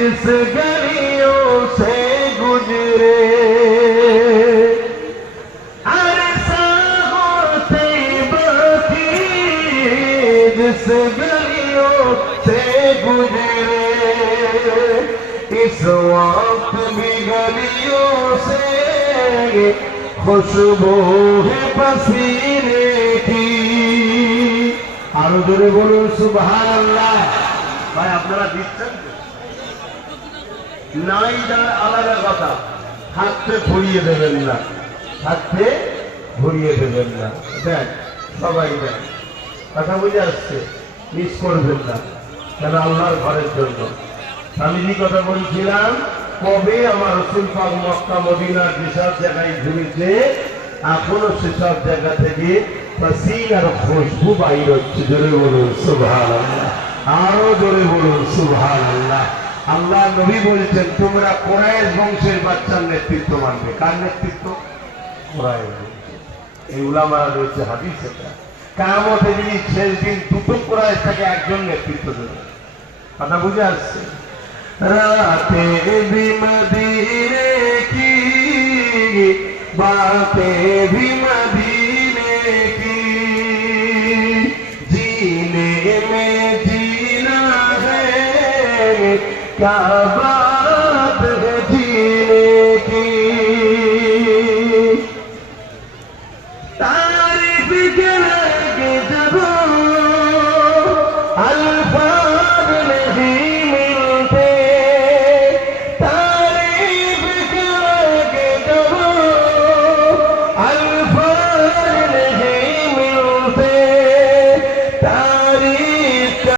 जिस गलियों से गुजरे अरसा होते बाकी जिस गलियों से गुजरे इस वक्त भी गलियों से खुशबू है पसीने की আরো জোরে বলুন সুবহান আল্লাহ ভাই আপনারা দিচ্ছেন তো? নাই যার আলাদা কথা। হাতে ভরিয়ে দেবেন না। হাতে ভরিয়ে দেবেন না। দেখ, সবাই দেখ। কথা বুঝে আসছে? মিস করবেন না। কেন? আল্লাহর ঘরের জন্য। আমি যে কথা বলছিলাম, কবে আমার রসুল পাক মক্কা, মদিনার যেসব জায়গায় ঘুরেছে, এখনও সেসব জায়গা থেকে আর খুশবু বাইর হচ্ছে। জোরে বলুন সুবহান আরও জোরে বলুন সুবহান আল্লাহ আল্লাহ নবী বলছেন, তোমরা কোরআশ বংশের বাচ্চার নেতৃত্ব মানবে। কার নেতৃত্ব? এই উলামারা রয়েছে হাদিস এটা। কামতে যিনি শেষ দিন দুটো কোরআশ থাকে একজন নেতৃত্ব দেবে। কথা বুঝে আসছে? রাতে বিমদিনে কি? বাতে বিমদিনে Kaaba